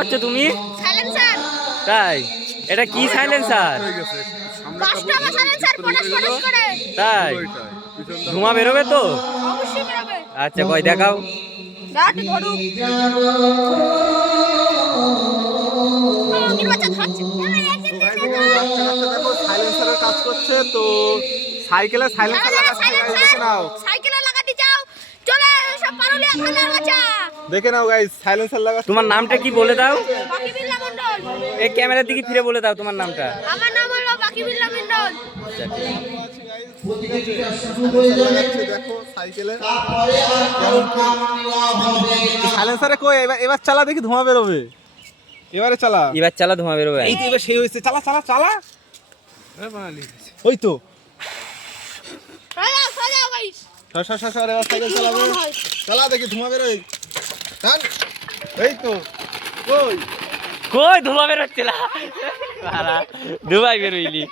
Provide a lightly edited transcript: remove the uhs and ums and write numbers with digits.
হচ্ছে তুমি? সাইলেন্সার। তাই? এটা কি সাইলেন্সার? কাস্টমার সাইলেন্সার পটাশ করে। তাই? ধোঁয়া বেরোবে তো? অবশ্যই বেরোবে। আচ্ছা কই দেখাও। দাঁড় ধরু। মুরগির বাচ্চা ধরছে। দেখো সাইলেন্সারের কাজ করছে তো সাইকেলে সাইলেন্সার লাগাচ্ছে গাইস, দেখে নাও। সাইকেলে লাগাতে যাও। চলে সব পারুলিয়া থানার বাচ্চা। দেখে নাও গাইস, সাইলেন্সার লাগাচ্ছে। তোমার নামটা কি বলে দাও? বাকিবিল্লা মণ্ডল। এই ক্যামেরার দিকে ফিরে বলে দাও তোমার নামটা। আমার নাম হলো বাকিবিল্লা মণ্ডল। আচ্ছা ঠিক আছে। দেখো সাইকেলে সাইলেন্সারে কই এবার চালা, দেখি ধোঁয়া বেরোবে। এবারে চালা, এবার চালা, ধোঁয়া বেরোবে। এই তো এবার সেই হয়েছে। চালা চালা চালা, ওই তো সোজা গাইস। সর এবার সাইকেল চালাবে। চালা দেখি ধোঁয়া বেরোয়। টান, এই তো কই কই ধোঁয়া বেরোচ্ছে না। দুবাই বেরোইলি।